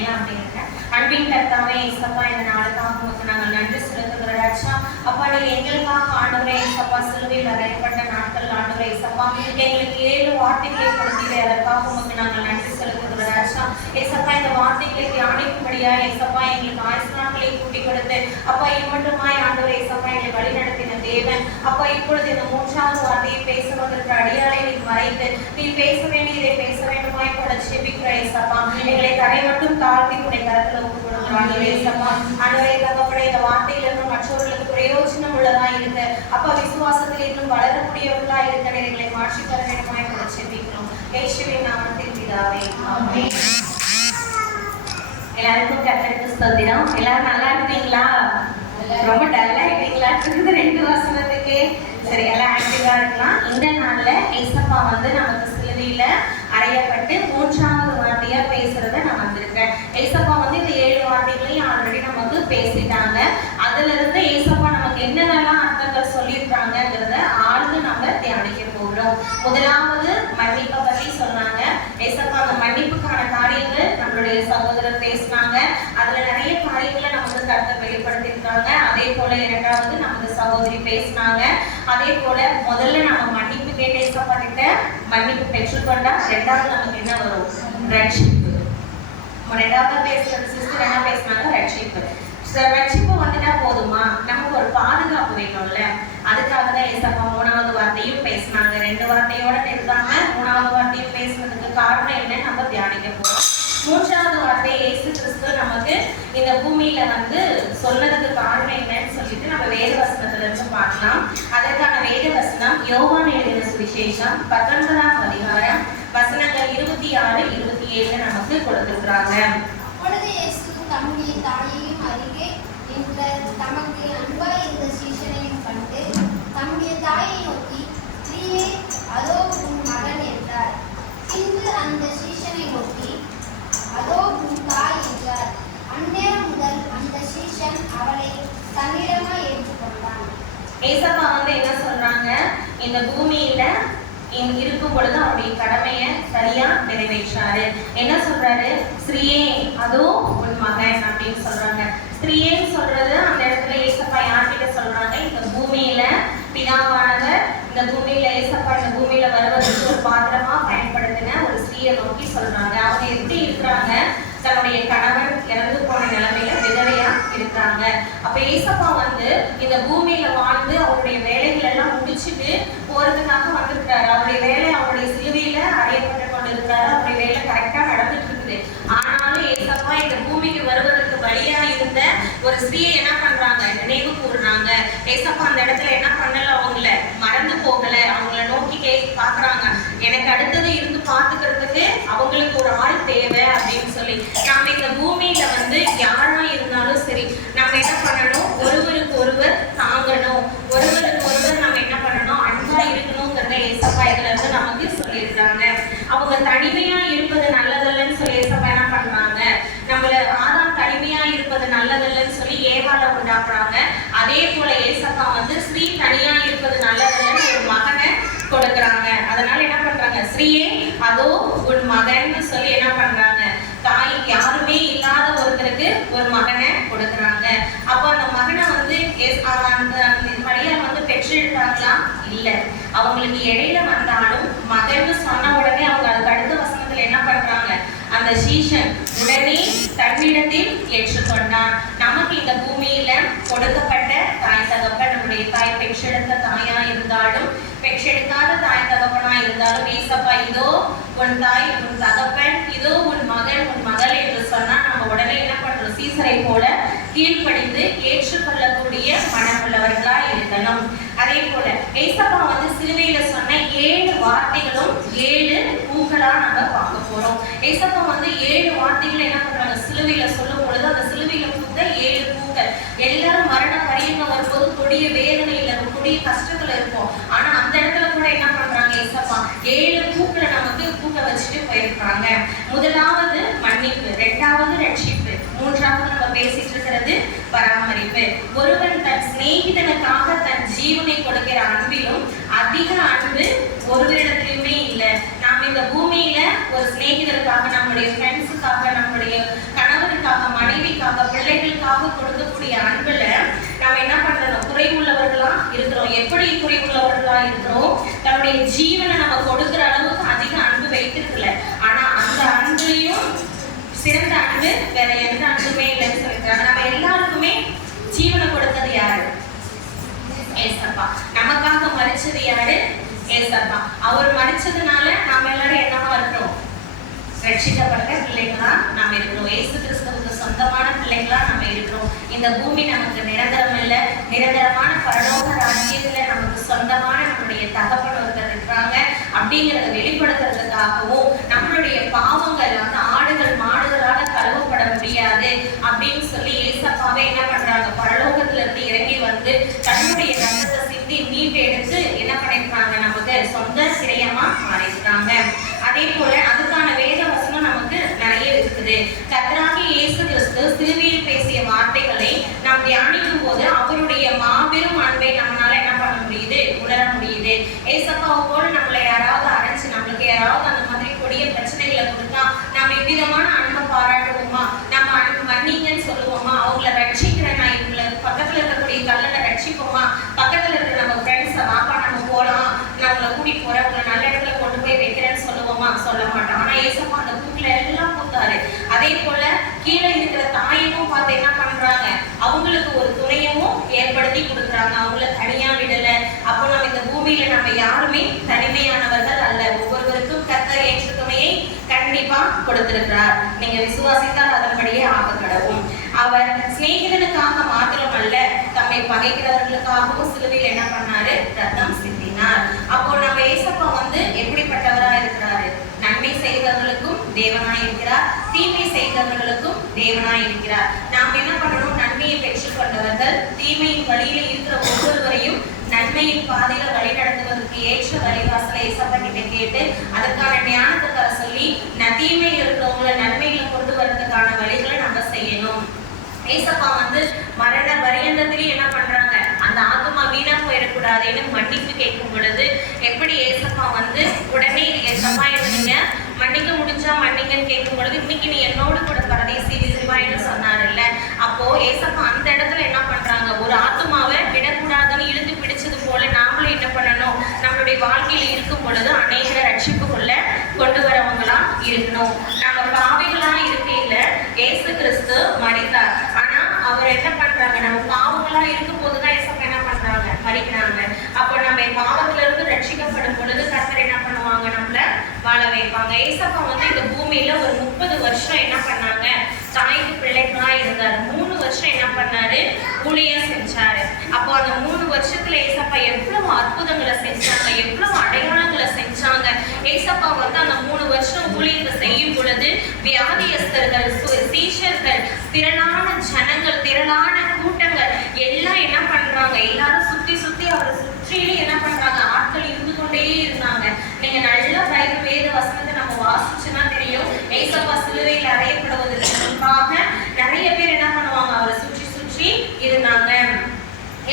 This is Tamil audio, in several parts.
வாசிக்கலாம் அப்படிங்கிறேன். அன்பின் கர்த்தாவே ஏசப்பா, இந்த நாளுக்காக உங்களுக்கு நாங்கள் நன்றி செலுத்துகிற ராஜா. அப்பா, நீங்க எங்களுக்காக ஆண்டவரே ஏசப்பா சிலுவையில் அறையப்பட்ட நாட்கள் ஆண்டவரே ஏசப்பா எங்களுக்கு 7 வார்த்தைகளை கொடுத்தீங்க. அதற்காக உங்களுக்கு நாங்கள் நன்றி செலுத்துகிற ராஜா. ஏசப்பா, இந்த வார்த்தைகளை தியானிக்கும்படியா ஏசப்பா எங்களுக்கு ஆயுசு நாட்களை கூட்டி கொடுத்து அப்பா இம்மட்டுமாய் ஆண்டவரே ஏசப்பா எங்களை வழி நடத்தின தேவன். அப்பா, இப்பொழுது இந்த 3வது வார்த்தையை பேசுவதற்கு அடியாரை நீ மறைத்து நீ பேச வேண்டியதை பேச வேண்டுமாய் கூட செபிக்கிற ஏசப்பா, எங்களை தரை மட்டும் தாழ்த்தி உடைய கரத்துல ஒப்பு கொடுக்கிறாங்க ஏசப்பா. ஆண்டவரே தகப்பனே, இந்த வார்த்தையிலிருந்து மற்றவர்களுக்கு பிரயோஜனம் உள்ளதா இருக்கு அப்பா, விசுவாசத்தில் இன்னும் வளரக்கூடியவர்களா இருக்க எங்களை மாற்றி தர வேண்டுமாய் கூட செபிக்கிறோம். இயேசுவின் நாமத்தில் பிதாவே, ஆமென். எல்லாருக்கும் கர்த்தருக்கு ஸ்தோத்திரம். எல்லாரும் நல்லா இருக்கீங்களா? ரொம்ப டல்லா இருக்கீங்களா? 2 வசனத்துக்கு சரி, எல்லாம் ஆக்டிவா இருக்கலாம். இந்த நாள்ல ஏசப்பா நமக்கு சிலுவையில அறையப்பட்டு 3வது வார்த்தையா பேசுறத நான் வந்திருக்கேன். ஏசப்பா இந்த 7 வார்த்தைகளையும் ஆல்ரெடி நமக்கு பேசிட்டாங்க. அதுல இருந்து ஏசப்பா நமக்கு என்னென்னலாம் அர்த்தங்கள் சொல்லியிருக்காங்கிறத ஆழ்ந்து நம்ம தியானிக்க போகிறோம். முதலாவது மன்னிப்பை பத்தி சொன்னாங்க. ஏசப்பா அந்த மன்னிப்புக்கான காரியங்கள் நம்மளுடைய சகோதரர் பேசினாங்க. அதுல நிறைய காரியங்களை நமக்கு கர்த்தர் வெளிப்படுத்தியிருக்காங்க. அதே போல 2வது நமக்கு சகோதரி பேசினாங்க. அதே போல முதல்ல நம்ம மன்னிப்பு கேட்ட ஏசப்பா கிட்ட மன்னிப்பு பெற்றுக்கொண்டா 2வது நமக்கு என்ன வரும்? ரட்சிப்பு. 2வது பேசுறது சிஸ்டர் என்ன பேசினாங்க? ரட்சிப்பு. ரட்சிப்பு வந்துட்டா போதுமா? நமக்கு ஒரு பாதுகாப்பு வேணும்ல. அதுக்காக தான் ஏசப்பா 3வது வார்த்தையும் பேசினாங்க. 2 வார்த்தையோட நிறுத்தாம 3வது வார்த்தையும் பேசுனதுக்கு காரணம் என்ன நம்ம தியானிக்க போறோம். 3வது வார்த்தை இயேசு கிறிஸ்து நமக்கு இந்த பூமியில சொன்னதுக்கு காரணம் என்னன்னு சொல்லிட்டு நம்ம வேத வசனத்துல இருந்து பார்க்கலாம். அதற்கான வேத வசனம் யோவான் எழுதின சுவிசேஷம் 19ஆம் அதிகாரம் வசனங்கள் 26, 27 நமக்கு கொடுத்திருக்கிறாங்க. தம்முடைய தாயையும் அருகே தமக்கு அன்பாய் இருந்த சீஷனையும் கண்டு தம்முடைய தாயை நோக்கி, ஸ்திரீயே, அதோ உன் மகன் என்றார். பின்பு அந்த சீஷனை நோக்கி, அதோ உன் தாய் என்றார். அந்நேரம் முதல் அந்த சீஷன் அவளை தன்னிடமாய் ஏற்றுக்கொண்டான். ஏசப்பா என்ன சொல்றாங்க? இந்த பூமியில இருக்கும் பொழுது அவருடைய கடமையை சரியா நிறைவேற்றாரு. என்ன சொல்றாரு? ஸ்திரீயே, அதோ உன் மகன் அப்படின்னு சொல்றாங்க. ஸ்திரீயேன்னு சொல்றது அந்த இடத்துல ஏசப்பா யார்கிட்ட சொல்றாங்க? இந்த பூமியில பிதாவானவர் இந்த பூமியில ஏசப்பா இந்த பூமியில வருவதற்கு ஒரு பாத்திரமா பயன்படுத்தின ஒரு ஸ்திரீயை நோக்கி சொல்றாங்க. அவங்க எப்படி இருக்கிறாங்க? தன்னுடைய கணவன் இறந்து போன நிலைமையில விதவையா இருக்காங்க. அப்ப ஏசப்பா இந்த பூமியில வாழ்ந்து அவருடைய வேலைகள் எல்லாம் முடிச்சுட்டு போறதுக்காக வந்திருக்காரு. அவருடைய வேலை அவருடைய சிலுவையில அறையப்பட்டு கொண்டிருக்கிறாரு. அவருடைய வேலை கரெக்டா நடந்துட்டு இருக்குது. ஆனாலும் ஏசப்பா இந்த பூமிக்கு வருவதற்கு வழியா இருந்த ஒரு ஸ்திரீயை என்ன பண்றாங்க? நினைவு கூறுறாங்க. ஏசப்பா அந்த இடத்துல என்ன பண்ணல? அவங்கள மறந்து போகல. அவங்கள நோக்கி பாக்குறாங்க. எனக்கு அடுத்தது இருந்து பாத்துக்கிறதுக்கு அவங்களுக்கு ஒரு ஆள் தேவை அப்படின்னு சொல்லி நாம இந்த பூமியில யாரா இருந்தாலும் சரி, நம்ம என்ன பண்ணணும்? ஒருவருக்கு ஒருவர் தாங்கணும். ஒருவருக்கு ஒருவர் நம்ம என்ன பண்ணணும்? அன்பா இருக்கணுங்கிறத ஏசப்பா இதுல இருந்து நமக்கு சொல்லியிருக்காங்க. அவங்க தனிமையா இருப்பது நல்லதல்லன்னு சொல்லி ஏசப்பா என்ன பண்றாங்க? நம்மள ஆதாம் தனிமையா இருப்பது நல்லதல்லன்னு சொல்லி ஏவாளை உண்டாக்குறாங்க. அதே போல ஏசப்பா ஸ்ரீ தனியா இருப்பது நல்லதல்லன்னு ஒரு மகனை கொடுக்குறாங்க. அதனால என்ன பண்றாங்க? ஸ்ரீயே, அதோ உன் மகன்னு சொல்லி என்ன பண்றாங்க? தாய் யாருமே இல்லாத ஒருத்தருக்கு ஒரு மகனை கொடுக்குறாங்க. அப்போ அந்த மகனை மரியா பெற்றெடுத்தாங்களா? இல்ல. அவங்களுக்கு இடையில வந்தாலும் மகன்னு சொன்ன உடனே அவங்க அதுக்கு அடுத்த வசனத்துல என்ன பண்றாங்க? அந்த சீஷன் உடனே தன்னிடத்தில் ஏற்றுக்கொண்டான். நமக்கு இந்த பூமியில கொடுக்கப்பட்ட தாய் தகப்பன், நம்முடைய தாய் பெற்றெடுத்த தாயா இருந்தாலும் பெற்றெடுக்காத தாய் தகப்பனா இருந்தாலும் ஏசப்பா இதோ உன் தாய் உன் தகப்பன், இதோ உன் மகன் உன் மகள் என்று சொன்னா நம்ம உடனே என்ன பண்றோம்? சீசரை போல கீழ்ப்படிந்து ஏற்றுக்கொள்ளக்கூடிய மனமுள்ளவர்களா இருக்கணும். அதே போல ஏசப்பா சிலுவையில சொன்ன 7 வார்த்தைகளும் 7 பூக்களா நம்ம பார்க்க போறோம். ஏசப்பா 7 வார்த்தைகளை என்ன பண்றாங்க? சிலுவையில சொல்லும் பொழுது அந்த சிலுவையில பூத்த 7 பூக்கள். எல்லாரும் மரண பரியங்க வரும்போது கொடிய வேதனையில கொடிய கஷ்டத்துல இருக்கும். ஆனா அந்த இடத்துல கூட என்ன பண்றாங்க? ஏசப்பா 7 பூக்களை நமக்கு பூக்க வச்சுட்டு போயிருக்காங்க. முதலாவது மன்னிப்பு, 2வது ரட்சிப்பு, 3வது நம்ம பேசிட்டு இருக்கிறது பராமரிப்பு. ஒருவன் தன் சிநேகிதனுக்காக தன் ஜீவனை கொடுக்கிற அன்பிலும் அதிக அன்பு ஒருவரிடத்திலுமே இல்லை. நாம் இந்த பூமியில ஒரு சிநேகிதருக்காக, நம்முடைய ஃப்ரெண்ட்ஸுக்காக, நம்முடைய கணவன் கொடுக்கக்கூடிய அன்புல நம்ம என்ன பண்றோம்? குறைவுள்ளவர்களா இருக்கிறோம். எப்படி குறைவுள்ளவர்களா இருக்கிறோம்? தன்னுடைய ஜீவனை நம்ம கொடுக்கிற அளவுக்கு அதிக அன்பு வைத்திருக்கல. ஆனா அந்த அன்பையும் சிறந்த அன்பு வேற எந்த அன்புமே இல்லைன்னு சொல்லிட்டாங்க. நம்ம எல்லாருக்குமே ஜீவனை கொடுத்தது யாரு? ஏசப்பா. நமக்காக மரிச்சது யாரு? ஏசப்பா. அவர் மரிச்சதுனால நாம எல்லாரும் என்னவா இருக்கிறோம்? ரட்சிக்கப்பட்ட பிள்ளைகளா நாம் இருக்கிறோம். இயேசு கிறிஸ்துவுக்கு சொந்தமான பிள்ளைகளா நம்ம இருக்கிறோம். இந்த பூமி நமக்கு நிரந்தரம் இல்லை. நிரந்தரமான பரலோக ராஜ்யத்துல நமக்கு சொந்தமான நம்முடைய தகப்பன் ஒருத்தர் இருக்கிறாங்க அப்படிங்கிறத வெளிப்படுத்துறதுக்காகவும் நம்மளுடைய பாவங்கள் வந்து ஆடுகள் மாடுகளால கழுவப்பட முடியாது அப்படின்னு சொல்லி ஏசப்பாவே என்ன பண்றாங்க? பரலோகத்துல இருந்து இறங்கி வந்து தன்னுடைய ரத்தத்தை சிந்தி மீட்டு எடுத்து என்ன பண்ணிருக்காங்க? நமக்கு சொந்த சிறையமா மாறிருக்காங்க. அதே போல அதுக்கான வேத வசனம் நமக்கு நிறைய இருக்குது. கர்த்தராகிய இயேசு கிறிஸ்து சிலுவையில் பேசிய வார்த்தைகளை நாம் தியானிக்கும் போது அவருடைய மாபெரும் அன்பை நம்மளால என்ன பண்ண முடியுது? உணர முடியுது. ஏசப்பாவை போல நம்மளை யாராவது அரைச்சு நம்மளுக்கு யாராவது அந்த மாதிரி கொடிய பிரச்சனைகளை கொடுத்தா நாம் எவ்விதமான அன்பை பாராட்டுவோமா? நம்ம அன்பு மன்னிங்கன்னு சொல்லுவோமா? அவங்கள ரட்சிக்கிறேன் நான் இவங்களை பக்கத்துல இருக்கக்கூடிய கல்லனை ரட்சிப்போமா? பக்கத்துல இருக்கிற நம்ம ஃப்ரெண்ட்ஸை வாப்பா நம்ம போகலாம், நான் உங்களை கூட்டிட்டு போறேன், உங்களை நல்ல இடத்துல கொண்டு போய் வைக்கிறேன்னு சொல்லுவோமா? சொல்ல மாட்டோம். ஆனா ஏசப்பா அந்த கூட்டுல எல்லாம் கூத்தாரு. அதே போல கீழே இருக்கிற தாயமும் பார்த்து என்ன பண்றாங்க? அவங்களுக்கு ஒரு துணையமும் ஏற்படுத்தி கொடுக்குறாங்க. அவங்கள தனியா விடல. அப்போ நம்ம இந்த பூமியில நம்ம யாருமே தனிமையானவர்கள் அல்ல. ஒவ்வொருவருக்கும் கர்த்தர் ஏற்ற துணையை கண்டிப்பா கொடுத்திருக்கிறார். நீங்க விசுவாசித்தால் அதன்படியே ஆக கடவும். அவர் சிநேகிதனுக்காக மாத்திரமல்ல, தம்மை பகைக்கிறவர்களுக்காகவும் சிலுவையில் என்ன பண்ணாரு? ரத்தம் சிந்தினார். அப்போ நம்ம ஏசப்பா வந்து எப்படிப்பட்டவரா இருக்கிறாரு? நன்மை செய்தவர்களுக்கும் தேவனாய் இருக்கிறார், தீமை செய்தவர்களுக்கும் தேவனாய் இருக்கிறார். நாம் என்ன பண்ணணும்? நன்மையை பெற்றுக் கொண்டவர்கள் தீமையின் வழியில இருக்கிற ஒவ்வொருவரையும் நன்மையின் பாதையில வழி நடத்துவதற்கு ஏற்ற வழிவாசலை ஏசப்பா கிட்ட கேட்டு அதற்கான ஞானத்தை தர சொல்லி தீமை இருக்கிறவங்களை நன்மையில கொண்டு வரதுக்கான வழிகளை நம்ம செய்யணும். ஏசப்பா வந்து மரண பரியந்தத்திலேயே என்ன பண்றாங்க? அந்த ஆத்மா வீணா போயிடக்கூடாதுன்னு மன்னிப்பு கேட்கும் பொழுது எப்படி ஏசப்பா வந்து உடனே ஏசப்பா என்னங்க மன்னிக்க முடிஞ்சா மன்னிங்கன்னு கேட்கும் பொழுது இன்னைக்கு நீ என்னோடு கூட பரதேசி விரும்பாயின்னு சொன்னாருல்ல. அப்போ ஏசப்பா அந்த இடத்துல என்ன பண்றாங்க? ஒரு ஆத்மாவை விடக்கூடாதுன்னு இழுத்து பிடிச்சது போல நாமளும் என்ன பண்ணணும்? நம்மளுடைய வாழ்க்கையில இருக்கும் பொழுது அநேகரை ரட்சிப்புக்குள்ள கொண்டு வரவங்களா இருக்கணும். நம்ம பாவிகளா இருக்கையில ஏசு கிறிஸ்து மரித்தார். ஆனா அவர் என்ன பண்றாங்க? நம்ம பாவங்களா இருக்கும் போதுதான் ஏசப்பா என்ன பண்றாங்க? மரிக்கிறாங்க. அப்போ நம்ம பாவத்துல இருந்து ரட்சிக்கப்படும் பொழுது கர்த்தர் என்ன பண்ணுவாங்க? நம்மள வாழ வைப்பாங்க. ஏசப்பா வந்து இந்த பூமியில ஒரு 30 வருஷம் என்ன பண்ணாங்க? தாய்க்கு பிள்ளைகளா இருந்தாரு. 3 வருஷம் என்ன பண்ணாரு? ஊழியம் செஞ்சாரு. அப்போ அந்த 3 வருஷத்துல ஏசப்பா எவ்வளவு அற்புதங்களை செஞ்சாங்க, எவ்வளவு அடையாளங்களை செஞ்சாங்க. ஏசப்பா வந்து அந்த 3 வருஷம் ஊழியத்தை செய்யும் பொழுது வியாதியஸ்தர்கள், சீஷர்கள், திரளான ஜனங்கள், திரளான கூட்டங்கள் எல்லாம் என்ன பண்றாங்க? எல்லாரும் சுத்தி சுத்தி அவரை சுற்றிலே என்ன பண்றாங்க? ஆட்கள் இருந்து கொண்டே இருந்தாங்க. நீங்க நல்ல பைபிள் வேத வசனத்தை நம்ம வாசிச்சுன்னா தெரியும். ஏசப்பா சிலுவையில் அறையப்படுவதற்கு முன்பாக நிறைய பேர் என்ன பண்ணுவாங்க? அவரை சுற்றி சுற்றி இருந்தாங்க.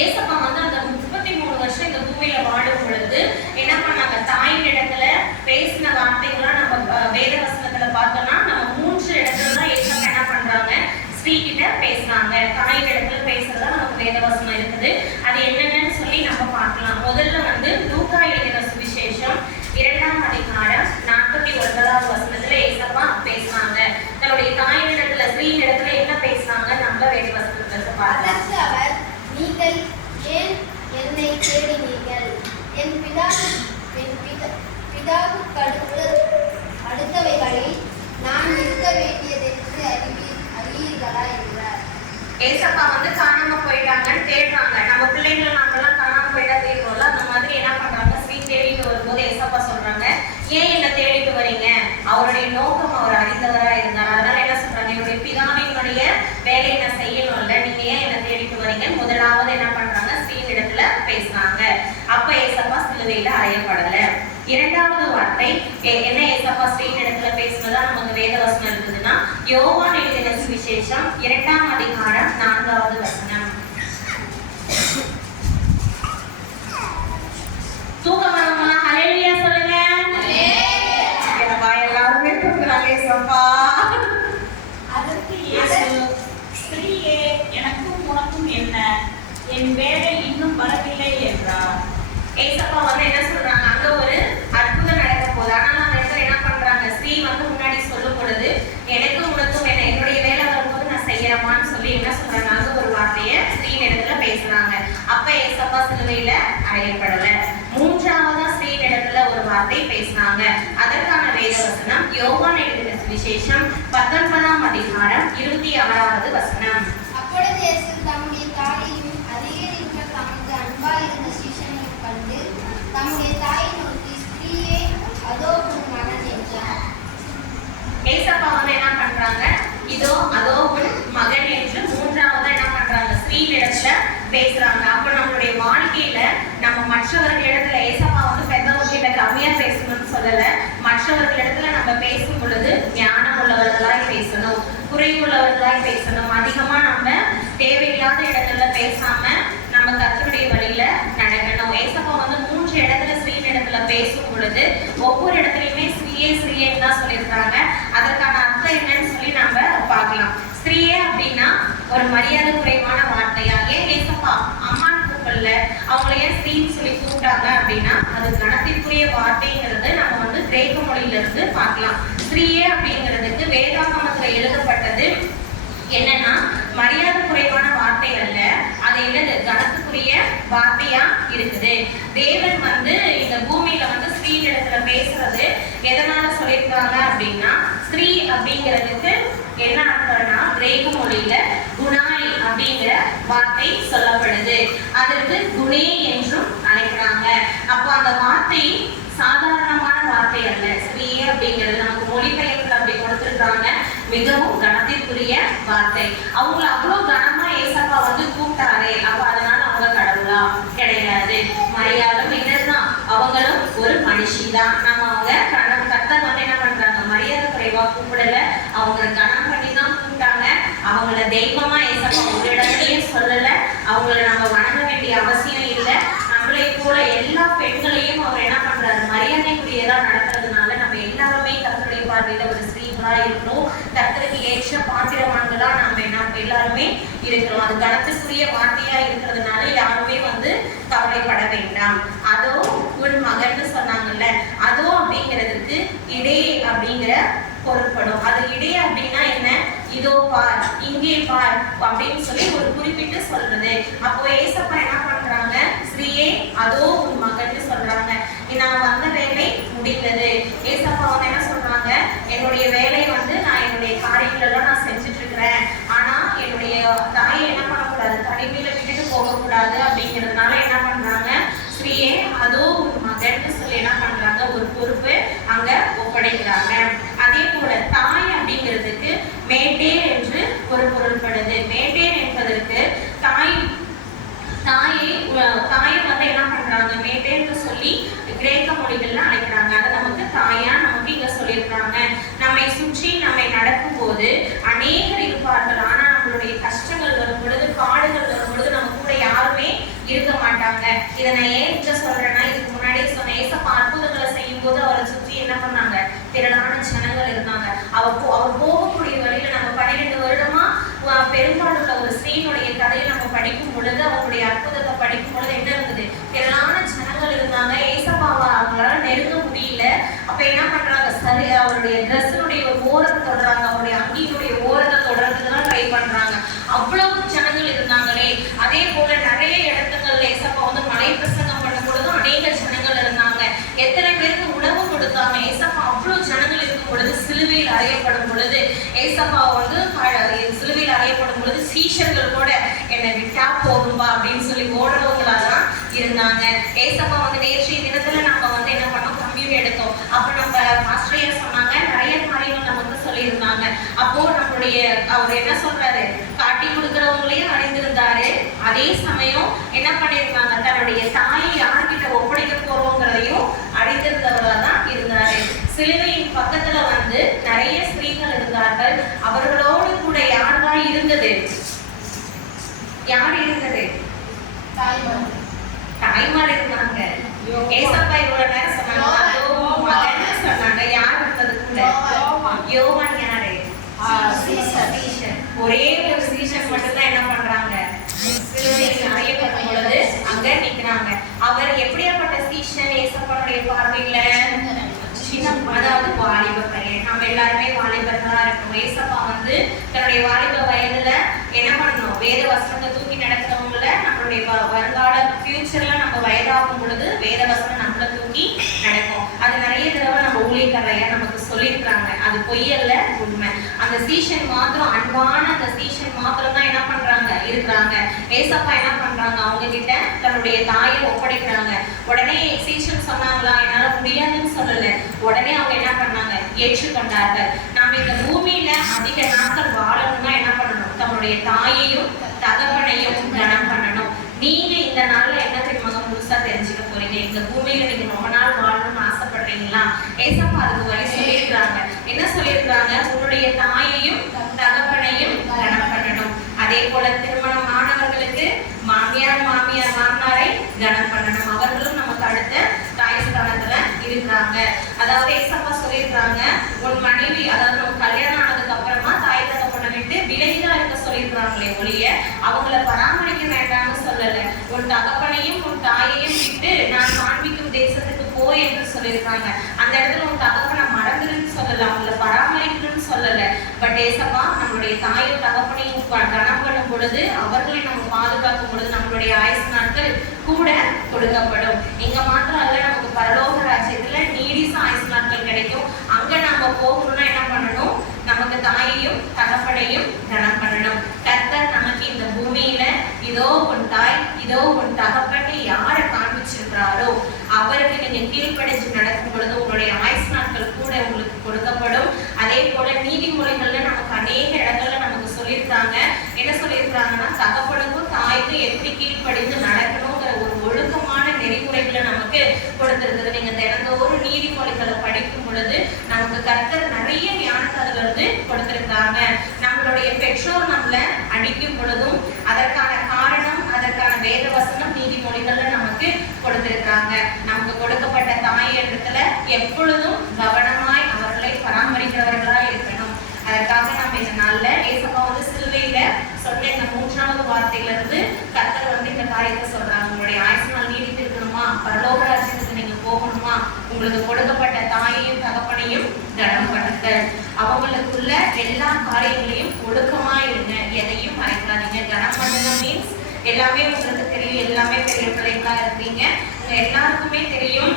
ஏசப்பா வந்து அந்த 33 வருஷம் இந்த பூமியில வாழும் பொழுது என்ன பண்ணாங்க? தாயின் இடத்துல பேசின வார்த்தைகள்லாம் நம்ம வேத வசனத்துல பார்த்தோம்னா நம்ம 3 இடத்துல தான் ஏசப்பா என்ன பண்றாங்க? ஸ்ரீகிட்ட பேசினாங்க. தாயின் இடத்துல பேசுறதா நமக்கு வேத வசனம் இருக்குது. அது என்னென்னு சொல்லி நம்ம பார்க்கலாம். முதல்ல வந்து லூக்கா எழுதின சுவிசேஷம் 2ஆம் அதிகாரம் 49வது வசனத்துல ஏசப்பா பேசினாங்க. தன்னுடைய தாயின் இடத்துல ஸ்ரீயின் இடத்துல என்ன பேசினாங்க? நம்ம வேத வசனத்துல பார்க்கலாம். அவர், நீங்கள் ஏன் என்னை தேடினீர்கள்? என் பிதாவுக்கு அடுத்தவைகளில் நான் இருக்க வேண்டியதென்று அறியீர்களா என்றார். ஏசப்பா வந்து காணாம போயிட்டாங்கன்னு தேடுறாங்க. நம்ம பிள்ளைங்களை நாமெல்லாம் காணாம போயிட்டா தேடுறோம்ல, அந்த மாதிரி என்ன பண்றாங்க? ஸ்ரீ தேடிட்டு வரும்போது ஏசப்பா சொல்றாங்க, ஏன் என்ன தேடிட்டு வரீங்க? அவருடைய நோக்கம் அவர் அறிந்தவரா இருந்தார். அதனால என்ன சொல்றாங்க? என்னுடைய பிதாவினுடைய வேலையை நான் செய்யணும்ல, நீங்க ஏன் என்ன தேடிட்டு வரீங்க? முதலாவது என்ன பண்றாங்க? ஸ்ரீன் இடத்துல பேசுறாங்க. அப்ப ஏசப்பா சிலுவையில அறையப்படல. இரண்டாவது வார்த்தை என்ன? ஏசப்பா ஸ்ரீன் இடத்துல பேசுனதா நமக்கு வேத வசனம் இருக்குதுன்னா யோவான் எழுதின சுவிசேஷம் 2ஆம் அதிகாரம் 4வது வசனம். தூக்கம் வரவங்களா ஹல்லேலூயா சொல்லுங்க. எல்லாருமே தூங்குறாங்க. ஏசப்பா அதற்கு இயேசு, ஸ்திரீயே, எனக்கு என் வேலை இன்னும் வரவில்லை என்றார். ஏசப்பா வந்து என்ன சொல்றாங்க, அங்க ஒரு அற்புதம் நடக்க போகுது. ஆனால் அந்த இடத்துல என்ன பண்றாங்க, ஸ்ரீ வந்து முன்னாடி சொல்லும் பொழுது எனக்கும் உனக்கும் என்ன, என்னுடைய வேலை வரும்போது நான் செய்யறமான்னு சொல்லி என்ன சொல்றாங்க, அங்க ஒரு வார்த்தையை ஸ்ரீ இடத்துல பேசுறாங்க. அப்ப ஏசப்பா சிலுவையில அறையப்படல. மூன்றாவதா ஸ்ரீ இடத்துல ஒரு வார்த்தை பேசுறாங்க. அதற்கான வேத வசனம் யோவான் எழுதின சுவிசேஷம் 19ஆம் அதிகாரம் 26வது வசனம். அப்பொழுது இயேசு தம்முடைய தாயையும் அருகில் இருக்கிற தமக்கு அன்பாயிருந்த சீஷனையும் கண்டு தம்முடைய தாயை நோக்கி, ஸ்திரீயே, அதோ உன் மகன் என்றார். ஏசப்பா வந்து என்ன பண்றாங்க, இதோ அதோ உன் மகன் என்று மூன்றாவதா என்ன பண்றாங்க, ஸ்ரீ இடத்துல பேசுறாங்க. அப்ப நம்மளுடைய வாழ்க்கையில நம்ம மற்றவர்களிடத்துல ஏசப்பா வந்து பெற்றவர்கிட்ட கம்மியா பேசணும்னு சொல்லல. மற்றவர்களிடத்துல நம்ம பேசும் பொழுது ஞானம் உள்ளவர்களாய் பேசணும், குறைவுள்ளவர்களாய் பேசணும். அதிகமா நம்ம தேவையில்லாத இடங்கள்ல பேசாம நம்ம கர்த்தருடைய வழியில நடக்கணும். ஏசப்பா வந்து 3 இடத்துல ஸ்ரீ இடத்துல பேசும் பொழுது ஒவ்வொரு இடத்துலயுமே ஸ்ரீயே ஸ்ரீயேன்னு தான் சொல்லியிருக்காங்க. அதற்கான அர்த்தம் என்னன்னு சொல்லி நம்ம பார்க்கலாம். ஸ்ரீயே அப்படின்னா ஒரு மரியாதை குறைவான வார்த்தையா. ஏன் ஏசப்பா அம்மான்னு கூப்பிடல, அவங்கள ஏன் ஸ்ரீன்னு சொல்லி கூப்பிட்டாங்க அப்படின்னா அது கணத்திற்குரிய வார்த்தைங்கிறது நம்ம வந்து கிரேக்க மொழியில இருந்து பார்க்கலாம். ஸ்ரீயே அப்படிங்கிறதுக்கு வேதாகமத்துல எழுதப்பட்டது என்னன்னா மரியாதை குறைவான வார்த்தை அல்ல, அது என்னது கணத்துக்குரிய வார்த்தையா இருக்குது. தேவன் வந்து இந்த பூமியில வந்து ஸ்ரீ இடத்துல பேசுறது எதனால சொல்லியிருக்காங்க அப்படின்னா, ஸ்ரீ அப்படிங்கிறதுக்கு என்ன அர்த்தம்னா கிரேக்க மொழியில குணாய் அப்படிங்கிற வார்த்தை சொல்லப்படுது. அதற்கு குணே என்றும் அழைக்கிறாங்க. அப்போ அந்த வார்த்தை சாதாரணமான வார்த்தை அல்ல. ஸ்ரீயே அப்படிங்கிறது நமக்கு மொழிபெயர்ப்புல அப்படி கொடுத்திருக்காங்க, மிகவும் கனத்திற்குரிய வார்த்தை. அவங்கள அவ்வளவு கனமா ஏசப்பா வந்து கூப்பிட்டாரே, அப்ப அதனால அவங்க கடவுளா கிடையாது. மரியாதை என்னதான், அவங்களும் ஒரு மனுஷி தான். நம்ம அவங்க கர்த்தர் வந்து என்ன பண்றாங்க, மரியாதை குறைவா கூப்பிடல, அவங்களை கனம் பண்ணி தான் கூப்பிட்டாங்க. அவங்கள தெய்வமா ஏசப்பா ஒரு இடத்துலயும் சொல்லல. அவங்கள நம்ம வணங்க வேண்டிய அவசியம் இல்லை. நம்மளை போல எல்லா பெண்களையும் அவர் என்ன பண்றாரு, மரியாதைக்குரியதா நடக்கிறதுனால நம்ம எல்லாருமே கர்த்தருடைய பார்வையில ஒரு ஸ்ரீகளா இருக்கணும். கர்த்தருக்கு ஏற்ற பாத்திரவான்களா நம்ம என்ன எல்லாருமே இருக்கிறோம். அது கணத்துக்குரிய வார்த்தையா இருக்கிறதுனால யாருமே வந்து கவலைப்பட வேண்டாம். அதோ உன் மகன்னு சொன்னாங்கல்ல, அதோ அப்படிங்கிறதுக்கு இடே அப்படிங்கிற பொருட்படும். அது இடே அப்படின்னா என்ன, இதோ பார், இங்கே பார் அப்படின்னு சொல்லி ஒரு குறிப்பிட்டு சொல்றது. அப்போ ஏசப்பா என்ன பண்றாங்க, ஸ்ரீயே அதோ உன் மகன்னு சொல்றாங்க. நான் வந்த வேலை முடிந்தது. ஏசப்பா வந்து என்ன சொல்றாங்க, என்னுடைய வேலை வந்து நான் என்னுடைய காரியங்கள் எல்லாம் நான் செஞ்சுட்டு இருக்கிறேன். ஆனா என்னுடைய தாயை என்ன பண்ணக்கூடாது, தனிமையில விட்டுட்டு போகக்கூடாது. அப்படிங்கிறதுனால என்ன பண்றாங்க, ஸ்ரீயே அதோ உன் மகன்னு சொல்லி என்ன பண்றாங்க, ஒரு பொறுப்பு அங்க ஒப்படைக்கிறாங்க. அதே போல தாய் அப்படிங்கிறதுக்கு மேட்டேர் என்று ஒரு பொருள்படுது. மேட்டேர் என்பதற்கு தாயை வந்து என்ன பண்றாங்க, மேட்டேர்னு சொல்லி கிரேக்க மொழிகள்ல அழைக்கிறாங்க. அதை நமக்கு தாயா நமக்கு இங்க சொல்லியிருக்காங்க. நம்மை சுற்றி நம்மை நடக்கும் போது அநேகர் இருப்பார்கள். ஆனா நம்மளுடைய கஷ்டங்கள் வரும் பொழுது, பாடுகள் வரும் பொழுது நம்ம கூட யாருமே இருக்க மாட்டாங்க. இதை நான் ஏன் இங்க சொல்றேன்னா, இதுக்கு முன்னாடியே சொன்ன ஏசப்பா அற்புதங்களை செய்யும் போது அவரை சுற்றி என்ன பண்ணாங்க, திரளான ஜனங்கள் இருந்தாங்க. அவர் போகக்கூடிய வழியில நம்ம 12 வருடமா பெரும்பாலுள்ள ஒரு ஸ்ரீனுடைய கதையை நம்ம படிக்கும் பொழுது, அவங்களுடைய அற்புதத்தை படிக்கும் பொழுது என்ன இருந்தது, திரளான ஜனங்கள் இருந்தாங்க. ஏசப்பாவை அவங்களால நெருங்க முடியல. அப்ப என்ன பண்றாங்க, சரி அவருடைய ட்ரெஸ்ஸினுடைய ஒரு ஓரத்தை தொடுறாங்க, அவருடைய அங்கியினுடைய ஓரத்தை தொடர்றதுக்கு தான் ட்ரை பண்றாங்க. அவ்வளவு ஜனங்கள் இருந்தாங்களே. அதே போல நிறைய இடத்துங்கள்ல ஏசப்பா வந்து மலை பிரசங்கம் பண்ணும் பொழுதும் அநேக ஜனங்கள் இருந்தாங்க. எத்தனை பேருக்கு உணவு கொடுத்தாங்க. ஏசப்பா அவ்வளவு ஜனங்கள் இருக்கும் பொழுது சிலுவையில் அறையப்படும் பொழுது, ஏசப்பா வந்து சிலுவையில் அறையப்படும் பொழுது சீஷர்கள் கூட என்னை விட்டா போகும்பா அப்படின்னு சொல்லி ஓடுறவங்களாதான் இருந்தாங்க. ஏசப்பா வந்து நேற்றைய தினத்துல நம்ம வந்து என்ன பண்ணோம், கம்ப்யூட்டர் எடுத்தோம். அப்ப நம்ம ஆசிரியர் சொன்னாங்க, நிறைய காரியங்கள் நமக்கு சொல்லியிருந்தாங்க. அப்போ நம்மளுடைய அவர் என்ன சொல்றாரு, காட்டி கொடுக்கிறவங்களையும் அறிந்திருந்தாரு. அதே சமயம் என்ன பண்ணியிருந்தாங்க, தன்னுடைய தாயை யார்கிட்ட ஒப்படைக்க போறோங்கிறதையும் அறிந்திருந்தவர்களா தான் இருந்தாரு. சிலுவையின் பக்கத்துல வந்து நிறைய ஸ்திரீகள் இருந்தார்கள். அவர்களோடு கூட யார்தான் இருந்தது, யார் இருந்தது, தாய்மார் இருந்தாங்க. ஏசப்பா இவ்வளவு நேரம் சொன்னாங்க, யார் இருந்தது கூட, யோவான் யாரு, சீஷன். ஒரே ஒரு சீஷன் மட்டும் தான் என்ன பண்றாங்க, சிலுவையில் அறையப்பட்ட அவங்க நிக்கிறாங்க. அவர் எப்படியாப்பட்ட சீஷன் ஏசப்பாவுடைய பார்வையில? அதாவது வாலிப பையன். நம்ம எல்லாருமே வாலிபர்களா இருக்கணும். ஏசப்பா வந்து தன்னுடைய வாலிப வயதுல என்ன பண்ணணும்? வேத வசனத்தை தூக்கி நடக்கிறவங்கள நம்மளுடைய வருங்கால ஃபியூச்சர்ல நம்ம வயதாகும் பொழுது வேத வசனம் நம்மளை தூக்கி நடக்கும். அது நிறைய தடவை நம்ம ஊழியக்காரையா நமக்கு சொல்லியிருக்காங்க. அது பொய்யல்ல, உண்மை. அந்த சீஷன் மாத்திரம், அன்பான அந்த சீஷன் மாத்திரம் தான் என்ன பண்றாங்க? இருக்கிறாங்க. ஏசப்பா என்ன பண்றாங்க? அவங்க கிட்ட தன்னுடைய தாயை ஒப்படைக்கிறாங்க. உடனே சீஷன் சொன்னாங்களா? என்னால முடியாதுன்னு சொல்லல. உடனே அவங்க என்ன பண்ணாங்க? ஏற்றுக்கொண்டார்கள். நாம இந்த பூமியில அதிக நாட்கள் வாழணும்னா என்ன பண்ணணும்? தன்னுடைய தாயையும் தகப்பனையும் கனம் பண்ணணும். நீங்க இந்த நாள்ல என்ன தெரியுமா முழுசா தெரிஞ்சுக்க போறீங்க? இந்த பூமியில நீங்க ரொம்ப நாள் வாழணும்னு ஆசைப்படுறீங்களா? ஏசப்பா அதுக்கு வழி சொல்லியிருக்கிறாங்க. என்ன சொல்லியிருக்கிறாங்க? உன்னுடைய தாயையும் தகப்பனையும் கனம் பண்ணணும். அதே போல திருமணம் ஆனவர்களுக்கு மாமனாரை கனம் பண்ணணும். அவர்களும் நமக்கு அடுத்த தாய் ஸ்தானத்துல இருக்கிறாங்க. அதாவது ஏசப்பா சொல்லியிருக்காங்க, உன் மனைவி, அதாவது நம்ம கல்யாணம் ஆனதுக்கு அப்புறமா தாய் தகப்பனை விட்டு விலகிதான் இருக்க சொல்லியிருக்கிறாங்களே ஒழிய அவங்கள பராமரிக்க வேண்டாம்னு சொல்லல. உன் தகப்பனையும் உன் தாயையும் விட்டு நான் காண்பிக்கும் தேசத்துக்கு போய் என்று சொல்லியிருக்காங்க. அந்த இடத்துல உன் தகப்பனை மறந்துருன்னு சொல்லல, அவங்கள பராமரிக்கணும்னு சொல்லல. பட் ஏசப்பா நம்மளுடைய தாயும் தகப்பனையும் கனம் பண்ணும் பொழுது, அவர்களை நம்ம பாதுகாக்கும் பொழுது நம்மளுடைய ஆயுசு நாட்கள் கூட கொடுக்கப்படும். இங்க மாத்திரம் அல்ல, நமக்கு பரலோக ராஜ்யத்துல நீடிசா ஆயுசு நாட்கள் கிடைக்கும். அங்க நம்ம போகணும்னா என்ன பண்ணணும்? நமக்கு தாயையும் தகப்பனையும் கனம் பண்ணணும். கர்த்தர் நமக்கு இந்த பூமியில இதோ உன் தாய், இதோ உன் தகப்பனை யாரை காண்பிச்சிருக்கிறாரோ அவருக்கு நீங்க கீழ்ப்படிஞ்சு நடக்கும் பொழுது உங்களுடைய ஆயுசு நாட்கள் கூட உங்களுக்கு கொடுக்கப்படும். அதே போல நீதிமொழிகள்ல நமக்கு அநேக இடங்கள்ல நமக்கு சொல்லியிருக்காங்க. என்ன சொல்லியிருக்காங்கன்னா, தகப்பனுக்கும் தாய்க்கும் எப்படி கீழ்ப்படிந்து நடக்கணுங்கிற ஒரு ஒழுக்கமான நெறிமுறைகளை நமக்கு கொடுத்திருக்கிறது. நீங்க தினந்தோறும் நீதிமொழிகளை படிக்கும் பொழுது நமக்கு கர்த்தர் நிறைய ஞானத்தை அதுல இருந்து கொடுத்திருக்காங்க. நம்மளுடைய பெற்றோர் நம்மளை அடிக்கும் பொழுதும் அதற்கான காரணம், அதற்கான வேத வசனம் நீதிமொழிகள்ல நமக்கு கொடுத்திருக்காங்க. நமக்கு கொடுக்கப்பட்ட தாய் இடத்துல எப்பொழுதும் கவனமாய் அவர்களை பராமரிக்கிறவர்களா இருக்கணும். அதற்காக நம்ம இந்த நாள்ல ஏசப்பா வந்து சிலுவையில சொன்ன இந்த 3வது வார்த்தையில இருந்து கர்த்தர் வந்து இந்த காரியத்தை சொல்றாங்க. உங்களுடைய ஆயுசு நாள் நீடித்து இருக்கணுமா? பரலோக ராஜ்யத்துக்கு நீங்க போகணுமா? உங்களுக்கு கொடுக்கப்பட்ட தாயையும் தகப்பனையும் கனம் பண்ணுங்க. அவங்களுக்குள்ள எல்லா காரியங்களையும் ஒழுக்கமா இருங்க. எதையும் மறைக்காதீங்க. கனம் பண்ணுங்க மீன்ஸ் எல்லாமே உங்களுக்கு தெரியும். எல்லாமே பெரிய பிள்ளைங்களா இருக்கீங்க. உங்க எல்லாருக்குமே தெரியும்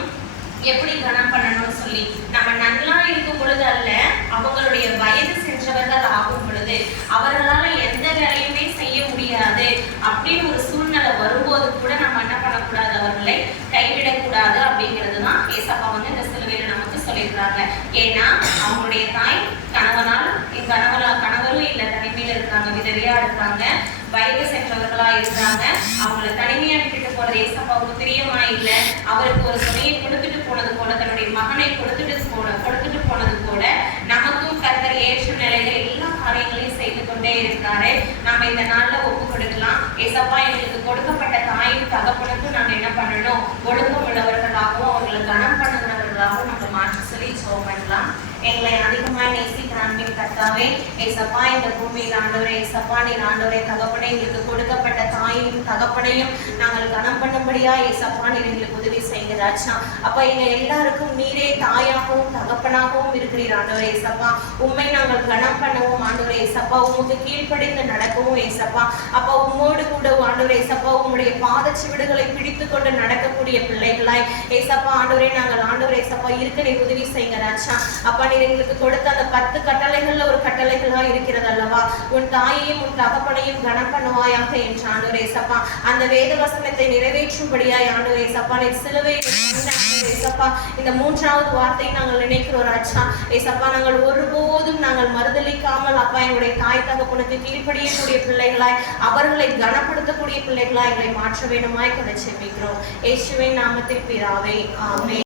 எப்படி கனம் பண்ணணும்னு சொல்லி. நம்ம நல்லா இருக்கும் பொழுது அல்ல, அவங்களுடைய வயது சென்றவர்கள் ஆகும் பொழுது அவர்களால எந்த வேலையுமே செய்ய முடியாது அப்படின்னு ஒரு சூழ்நிலை வரும்போது கூட நம்ம என்ன பண்ணக்கூடாது? அவர்களை கைவிடக்கூடாது. அப்படிங்கிறது தான் ஏசப்பா வந்து இந்த சிலுவையில நமக்கு சொல்லியிருக்காங்க. ஏன்னா அவங்களுடைய தாய் கணவரும் இல்ல, தனிமையில இருக்காங்க, விதவையா இருக்காங்க, வயது சென்றவர்களா இருக்காங்க. அவங்களை தனிமையா விட்டுட்டு போறது ஏசப்பாவுக்கு பிரியமா இல்லை. அவருக்கு ஒரு துணையை கொடுத்துட்டு போனது போல, தன்னுடைய மகனை கொடுத்துட்டு போனது போல நமக்கும் கர்த்தர் ஏற்ற நிலையில எல்லா காரியங்களையும் செய்து கொண்டே இருக்கிறாரு. நாம இந்த நாள்ல ஒப்பு கொடுக்கலாம். ஏசப்பா எங்களுக்கு கொடுக்கப்பட்ட தாயும் தகப்பனுக்கும் நாங்க என்ன பண்ணணும்? ஒழுக்கம் உள்ளவர்களாகவும் அவர்களை கனம் பண்ணுகிறவர்களாகவும் நம்ம மாற்றி சொல்லி ஜெபம் பண்ணலாம். எங்களை அதிகமாய் நேசிக்கிற அன்பின் கர்த்தாவே, ஏசப்பா இந்த பூமியில் ஆண்டவரே, ஏசப்பா நீர் ஆண்டவரே தகப்பனை எங்களுக்கு கொடுக்கப்பட்ட தாயையும் தகப்பனையும் நாங்கள் கனம் பண்ணும்படியா ஏசப்பா நீர் எங்களுக்கு உதவி செய்கிறாச்சா. அப்ப எங்க எல்லாருக்கும் நீரே தாயாகவும் தகப்பனாகவும் இருக்கிறீர் ஆண்டவரே. ஏசப்பா உண்மை நாங்கள் கனம் பண்ணவும் ஆண்டவரே, ஏசப்பா உமக்கு கீழ்ப்படிந்து நடக்கவும் ஏசப்பா. அப்ப உம்மோடு கூட ஆண்டவரே ஏசப்பா உங்களுடைய பாதச்சுவடுகளை பிடித்து கொண்டு நடக்கக்கூடிய பிள்ளைகளாய் ஏசப்பா ஆண்டவரே நாங்கள் ஆண்டவரே ஏசப்பா இருக்க நீர் உதவி செய்கிறாச்சா. அப்ப நீர் எங்களுக்கு கொடுத்த அந்த 10 கட்டளைகள்ல ஒரு கட்டளைகளா இருக்கிறது அல்லவா? உன் தாயையும் உன் தகப்பனையும் கனம் பண்ணுவாயாக என்று ஆண்டவரே ஏசப்பா அந்த வேத வசனத்தை நிறைவேற்றும்படியாய் ஆண்டவரே ஏசப்பா நீர் சிலுவையில் ஏசப்பா இந்த 3வது வார்த்தையை நாங்கள் நினைக்கிறோம் ராஜா. ஏசப்பா நாங்கள் ஒருபோதும் நாங்கள் மறுதலிக்காமல் அப்பா எங்களுடைய தாய் தகப்பனுக்கு கீழ்ப்படியக்கூடிய பிள்ளைகளாய், அவர்களை கனப்படுத்தக்கூடிய பிள்ளைகளாய் எங்களை மாற்ற வேண்டுமாய் கூட செபிக்கிறோம். இயேசுவின் நாமத்தில் பிதாவே, ஆமென்.